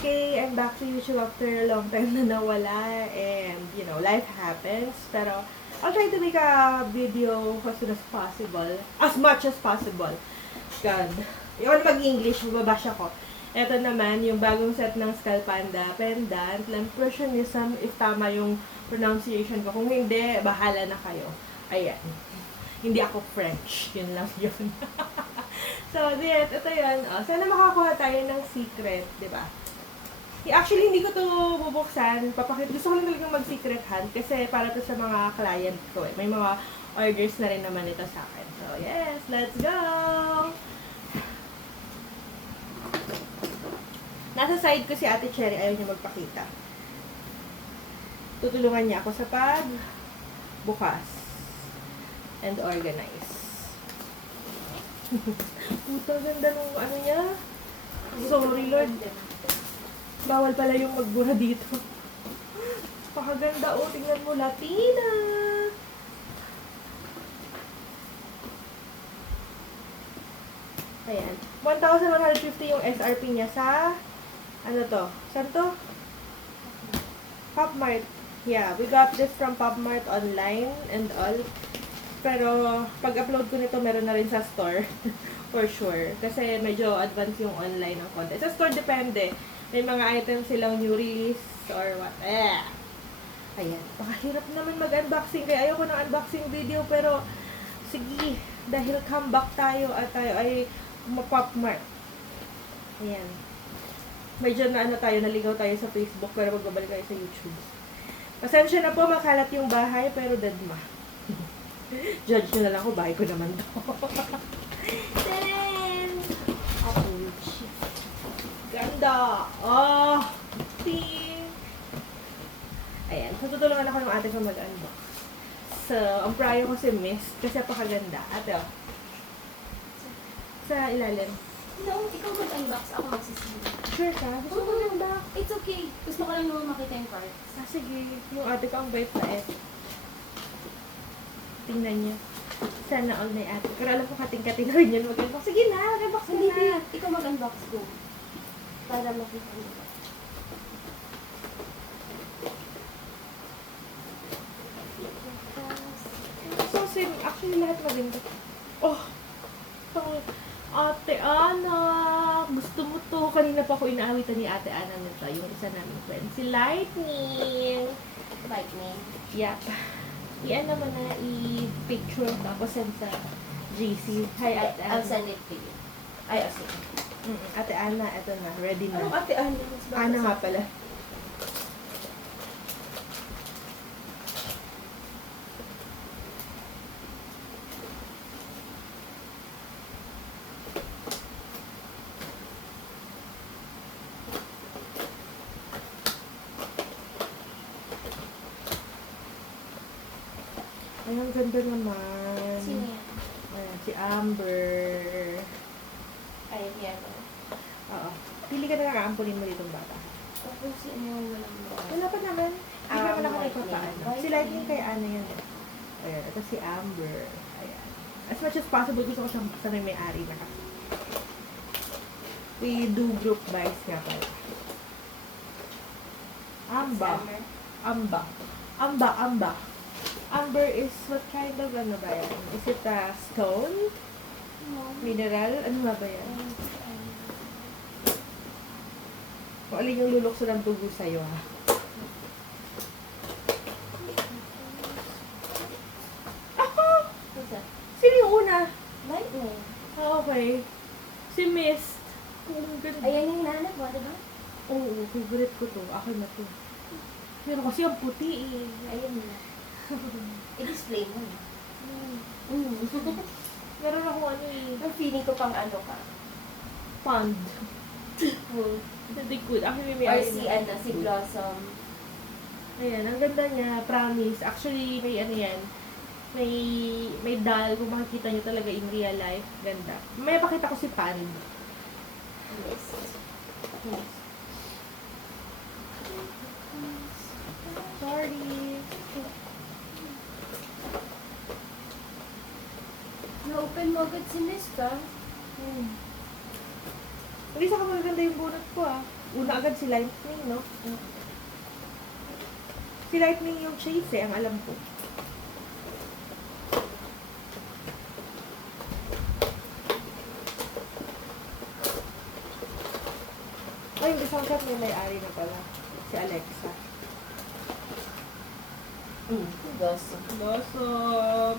okay, I'm back to YouTube after a long time na nawala and, you know, life happens. Pero, I'll try to make a video as soon as possible. As much as possible. God. Yung mag-English, mababash ako. Ito naman, yung bagong set ng Skull Panda pendant. Impressionism, if tama yung pronunciation ko. Kung hindi, bahala na kayo. Ayan. Hindi ako French. Yun lang yun. So, ito yun. Oh, sana makakuha tayo ng secret, di ba? Actually, hindi ko to bubuksan. Gusto ko lang talagang mag-secret hunt kasi para to sa mga client ko eh. May mga orders na rin naman ito sa akin. So, yes, let's go! Nasa side ko si Ate Cherry, ayaw niya magpakita. Tutulungan niya ako sa bukas and organize. Puta, ganda nung ano niya. Sorry, Lord. Bawal pala yung magbura dito. Pakaganda, oh. Tingnan mo, Latina. Ayan. 1,150 yung SRP niya sa ano to? Saan to? PopMart. Yeah, we got this from PopMart online and all. Pero, pag-upload ko nito, meron na rin sa store. For sure. Kasi medyo advanced yung online ng content. Sa store, depende. May mga items silang new release or what. Ayan. Pakahirap naman mag-unboxing. Kaya ayoko ng unboxing video. Pero, sige. Dahil comeback tayo at tayo ay PopMart. Ayan. Medyo na naligaw tayo sa Facebook. Pero magbabalik tayo sa YouTube. Pasensya na po, makalat yung bahay. Pero deadma. Judge nyo na lang ako, bahay ko naman to. Then, ouch. Ganda. Oh, see? Ayan, so tutulungan ako ng ate ko mag-unbox. So, ang prayo ko si Miss, kasi napakaganda. Ate, oh. Sa ilalim. No, ikaw mag-unbox, ako magsisimula. Sure ka? Gusto ko mag-unbox. It's okay. Gusto ko lang naman makita yung card. Sige, yung ate ko ang bait na eh. Tingnan niya. Sana all na ate. Pero alam ko kating-kating rin yun mag-unbox. Sige na, mag-unbox ka Hindi, na. ikaw mag-unbox ko. Para makita mo. So, actually lahat maganda. Oh! Ate Ana! Gusto mo to. Kanina pa ako inaawitan ni Ate Ana nito. Yung isa namin friend. Si Lightning. Lightning. Yep. I-ano mo na, i-picture tapos send sa GC. Hi, Ate Ana. I'll send it to you. Ay, okay. Ate Ana, eto na. Ready na. Anong Ate Ana? Ana nga pala. Ay, ang ganda naman. Sino yan? Ayan, si Amber. Ay, yan. Oo. Pili ka na lang aampunin mo ditong bata. Tapos yun yung walang buwan. Wala pa naman. Hindi pa naman ako nagpapaano. Lightning. Si Lightning kay Ana yan eh. Ayan, ito si Amber. Ayan. As much as possible, gusto ko siyang sanay may-ari na kasi. We do group buys nga pala. Amba. Summer. Amba. Amber is what kind of ano ba yan? Is it a stone? No. Mineral? Ano nga ba yan? Kung alin yung lulukso ng dugo sa'yo ha? Ako! What's that? Sino yung una? Lightning. Okay. Si Mist. Ang ganda. Ayan yung nanap mo, diba? Oo, favorite ko to. Akin na to. Pero kasi ang puti eh. Ayan na. I-display mo na. Meron ako ano eh. Ang feeling ko pang ano ka. Pond. Teakwood. Hindi good. Actually, may Or ayun si, na. si Blossom. Ayan, ang ganda niya. Promise. Actually, may ano yan. May doll. Kung makikita nyo talaga in real life. Ganda. May pakita ko si Pand. Yes. Sorry. Na-open mo agad si Miss ka. Hindi sa maganda yung bunot ko ah. Una agad si Lightning, no? Si Lightning yung chase ang alam ko. Ay, yung isang cat may-ari na pala. Si Alexa. Goso. Blossom.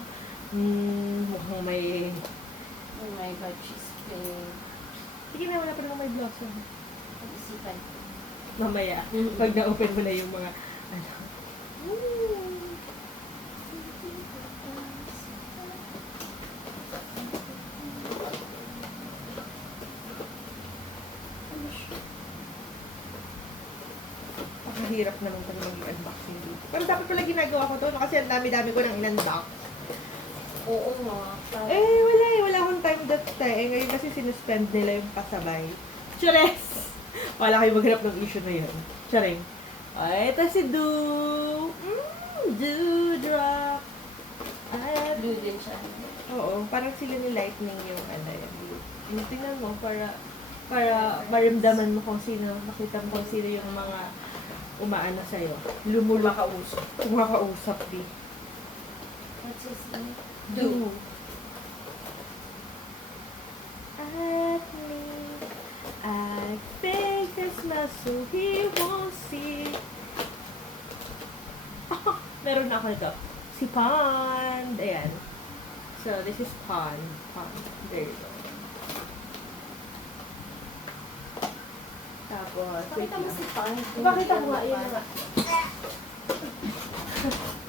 Mukhang may... Oh my God, she's pink. Sige na, wala pa naman may Blossom. Pag-isipan. Mamaya, pag na-open mo na yung mga... Ano. Hirap naman pala mag-unboxing dito. Pero dapat pala ginagawa ko to, no? Kasi ang dami-dami ko nang in-unbox. Oo nga. Wala eh. Wala akong time that time. Ngayon kasi sinuspend nila yung pasabay. Chores! Wala kayo maghanap ng issue na yun. Charing. Ay, ito si Do. Dewdrop. Ay, Blue din siya. oo, parang sila ni Lightning yung ano yan. Yung tingnan mo, para maramdaman mo kung sino, makita mo kung sino yung mga umaano sa'yo. Kumakausap. Kumakausap, di. What's his name? Do. At me, I think Christmas so he won't see. Meron na ako nito. Si Pond. Ayan. So, this is Pond. Pond. There you go. Tapos, wait Pakita mo lang. si Pan. Pakita mo nga, yun nga.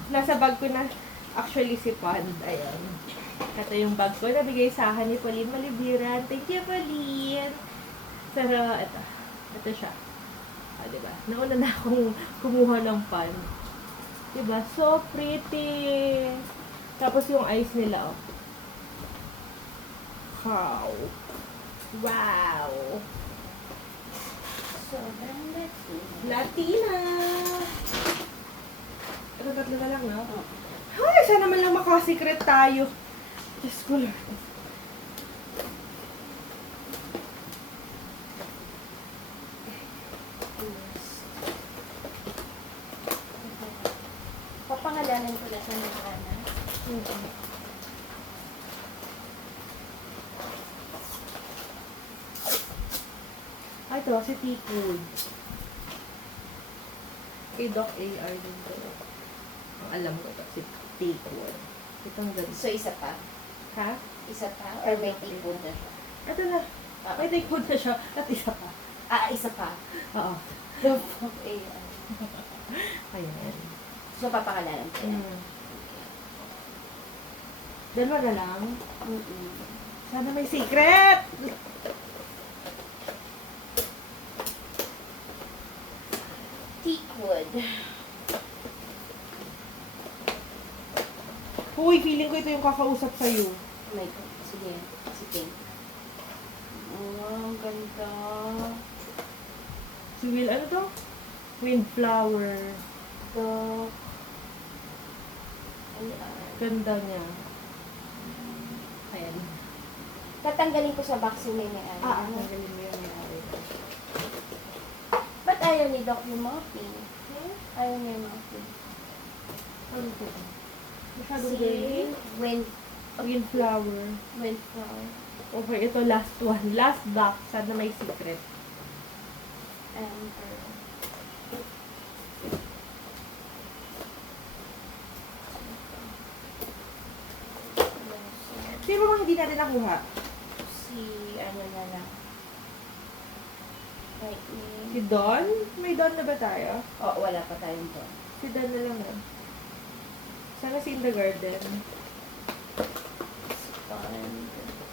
Nasa bag ko na actually si Pond. Ayan. Ito yung bag ko. Nabigay sa akin ni Pauline Malibiran. Thank you, Pauline! Pero, ito siya. Diba? Nauna na akong kumuha ng Pond. Diba? So pretty! Tapos yung eyes nila, oh. Wow! Wow! Sobrang Latina. Latina! Ito, tatlo na lang, no? Oo. Ay, sana man lang makasecret tayo. Diyos ko, Lord. Papangalanan ko na sa Nirvana. Ay, ito, si T-Food. Kay Doc AR din to. Ang alam ko ito, si T-Food. Itong ganda. So, isa pa? Ha? Isa pa? Or may tipon na siya? Ito na. Ah, May T-Food na siya. At isa pa. isa pa. Oo. The fuck, AI. Ayan. So, papangalanan ko yan. Dalawa na lang. Mm-mm. Sana may secret! Teakwood. Uy, feeling ko ito yung kakausap sa'yo. Oh my God. Sige. Si Pink. Oh, ang ganda. Si Will, ano to? Windflower. The... AI. Ganda niya. Ayan. Tatanggalin ko sa box yung may-ari. Ang galing mo yan. Ba't ayaw ni Doc yung muffin? Ayaw niya yung muffin. Ano to? Masyadong Si girly. Windflower. Windflower. Okay, ito last one. Last box. Sana may secret. Amber. Sino bang hindi natin nakuha? Si ano na lang. Lightning. Si Don? May Don na ba tayo? Oh, wala pa tayong doon. Si Don na lang eh. Sana si In the Garden. Si Don.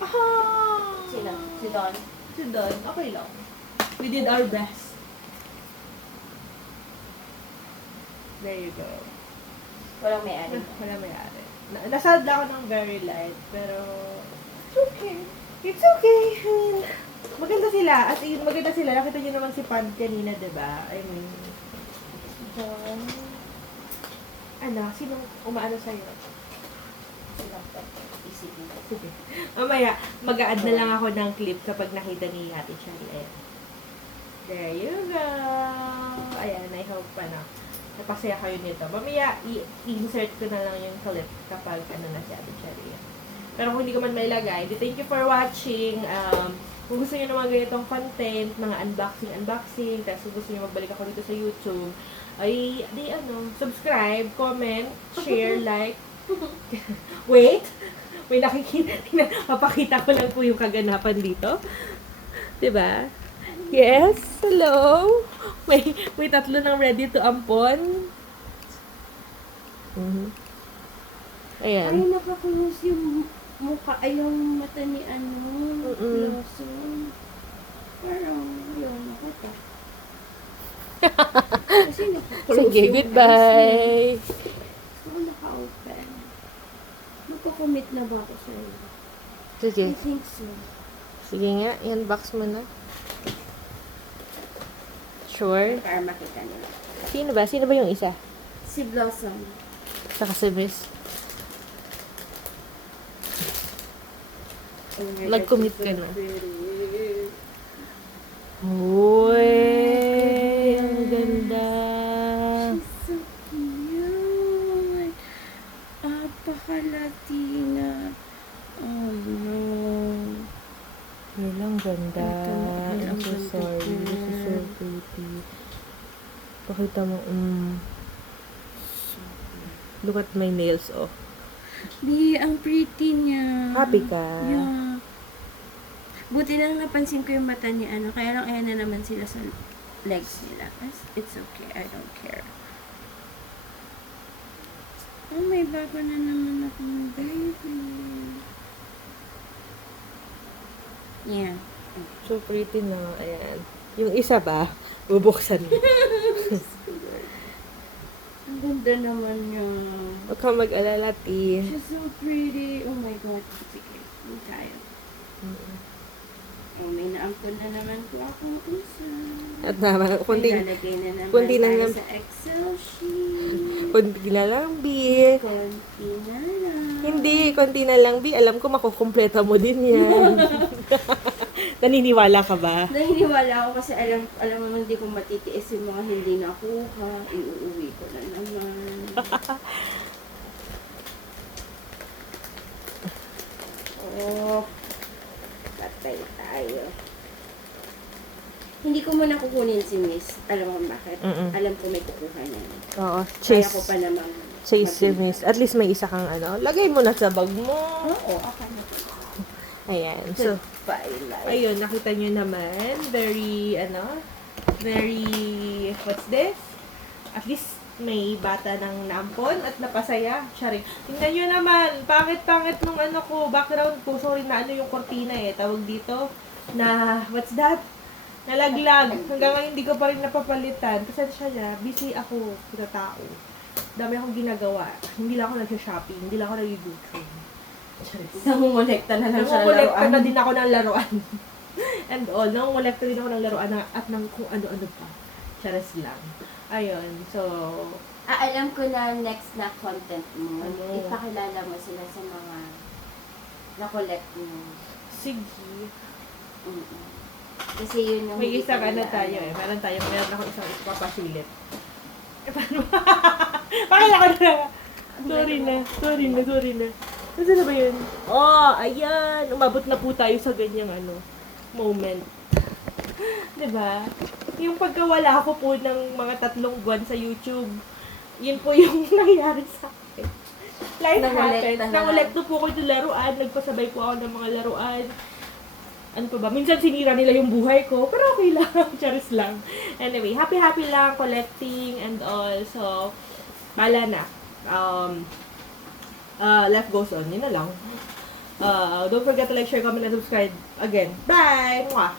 Ah! Sino? Si Don. Si Don. Okay lang. We did our best. There you go. Walang may-ari. Wala may-ari. Nasad ako ng very light, pero it's okay. It's okay. I mean, maganda sila. As in, maganda sila. Nakita nyo naman si Pand kanina, diba? I mean, Don. ano, sinong umaano sa'yo? Silang isipin. Sige. Mamaya, mag-a-add na lang ako ng clip kapag nakita ni Ate Charlie. Ayan. There you go. Ayan, I hope pa na napasaya kayo nito. Mamaya, i-insert ko na lang yung clip kapag ano na si Ate Cherry. Pero kung hindi ko man mailagay, thank you for watching. Kung gusto niyo naman ganitong content, mga unboxing, tapos kung gusto niyo magbalik ako dito sa YouTube, ay, subscribe, comment, share, like. Wait! May nakikita. Papakita ko lang po yung kaganapan dito. Diba? Yes, hello. May tatlo nang ready to ampon. Ayan. Ay, nakakulos yung mukha, ay yung mata ni Blossom. Parang, yun, nakita. Kasi nakakulos Sige, yung goodbye. eyes. So, naka-open. Magkukumit na ba ako sa'yo? Sige. I think so. Sige nga, i-unbox mo na. Sure. Para makita nila. Sino ba? Sino ba yung isa? Si Blossom. Saka si Miss. Nag-commit ka na. Uy, ang ganda. She's so cute. Apaka-Latina. Oh, no. Yun lang ganda. Ito, I'm ang so ganda sorry. niya. This is so pretty. Pakita mo, Look at my nails, oh. Di, ang pretty niya. Happy ka? Yeah. Buti lang napansin ko yung mata ni kaya lang ayan na naman sila sa legs nila. It's okay, I don't care. Oh, may bago na naman akong baby. Yeah. So pretty na. Ayan. Yung isa ba, bubuksan mo. Ang ganda naman niya. Huwag kang mag-alala, Tin. She's so pretty. Oh my God. Sige, huwag tayo. Oh, may naampun na naman po akong isa. At naman, May lalagay na naman kunti na tayo lang. sa Excel sheet. Konti na lang, B. Konti na lang. Hindi, konti na lang, B. Alam ko makukumpleta mo din yan. Naniniwala ka ba? Naniniwala ako kasi alam mo hindi ko matitiis yung mga hindi nakuha. Iuuwi ko na naman. Oh, patay tayo. Hindi ko muna kukunin si Miss. Alam mo bakit? Alam ko may kukuha niya. Oo, Kaya ko pa namang Chase si Miss. At least may isa kang lagay mo na sa bag mo. Oo, okay na. Ayan. So, Bye, life. ayun, nakita nyo naman. Very, what's this? At least may bata ng naampon at napasaya. Charing. Tingnan nyo naman, pangit-pangit nung background ko. Sorry na yung kortina tawag dito. Na, what's that? Nalaglag. Hanggang ngayon hindi ko pa rin napapalitan. Pasensya niya, busy ako sa tao. Dami akong ginagawa. Hindi lang ako nag-shopping. Hindi lang ako nag-YouTube. Nangungulekta na lang siya ng Nangungulekta laruan. na din ako ng laruan. And all, nangungulekta din ako ng laruan at ng kung ano-ano pa. Charas lang. Ayun, so... alam ko na next na content mo. Ano? Ipakilala mo sila sa mga na-collect mo. Sige. Kasi yun yung... May hindi isang ko nila tayo alam. meron ako isang ipapasilit. Paano? Pakala ko na. Sorry na. Kasi na ba yun? Oh, ayan. Umabot na po tayo sa ganyang moment. Diba? Yung pagkawala ko po ng mga 3 buwan sa YouTube, yun po yung nangyari sa akin. Life happens. Nangolekto po ako ng laruan. Nagpasabay po ako ng mga laruan. Ano pa ba? Minsan sinira nila yung buhay ko. Pero okay lang. Charis lang. Anyway, happy lang. Collecting and all. So, bala na. Life goes on. Yun na lang. Don't forget to like, share, comment, and subscribe. Again. Bye! Mwah!